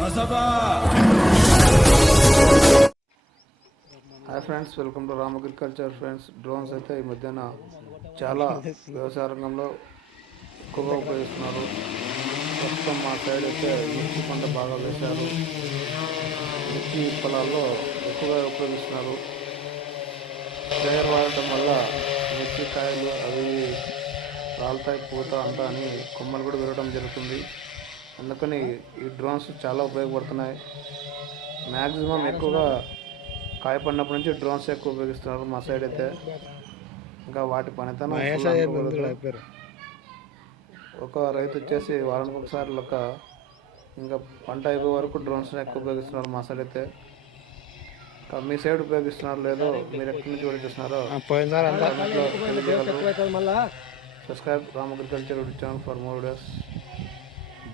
Hi friends, welcome to Ram agriculture. Friends, drones అయితే ఈ మధ్యన చాలా వ్యవసాయ రంగంలో ఎక్కువగా ఉపయోగిస్తున్నారు. ప్రస్తుతం మా సైడ్ అయితే మిర్చి పంట బాగా వేశారు. మిర్చి పొలాల్లో ఎక్కువగా ఉపయోగిస్తున్నారు. స్ప్రేయర్ వాడటం వల్ల మిర్చి కాయలు అవి రాలుతాయి, పూత అంతా అని కొమ్మలు కూడా పెరగడం జరుగుతుంది. అందుకని ఈ డ్రోన్స్ చాలా ఉపయోగపడుతున్నాయి. మ్యాక్సిమం ఎక్కువగా కాయ పడినప్పటి నుంచి డ్రోన్స్ ఎక్కువ ఉపయోగిస్తున్నారు మా సైడ్ అయితే. ఇంకా వాటి పనితనం ఒక రైతు వచ్చేసి వారానికి ఒకసారి లెక్క ఇంకా పంట అయిపోయే వరకు డ్రోన్స్ ఎక్కువ ఉపయోగిస్తున్నారు మా సైడ్ అయితే. మీ సైడ్ ఉపయోగిస్తున్నారు లేదో, మీరు ఎక్కడి నుంచి చూస్తున్నారో subscribe Ram agriculture YouTube channel for more videos.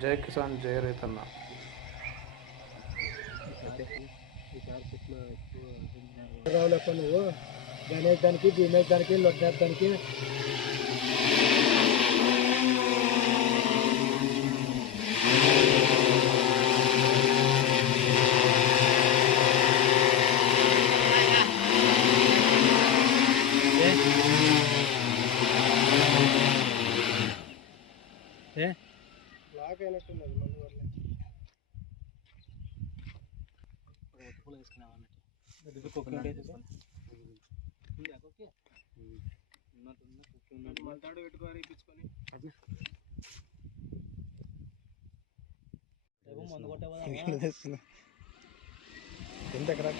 జై కిసాన్, జై రైతన్న. నువ్వు గణేశానికి భీమేశానికి లొడ్డేశానికి బ్లాక్ అయినట్టున్నది. మందు వల్ల మంతాడు పెట్టుకొని ఇప్పించుకొని ఎంత ఎకరా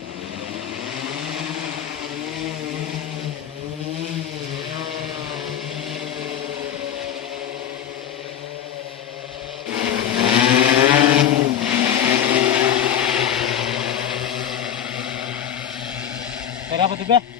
Kenapa tuh, Bang?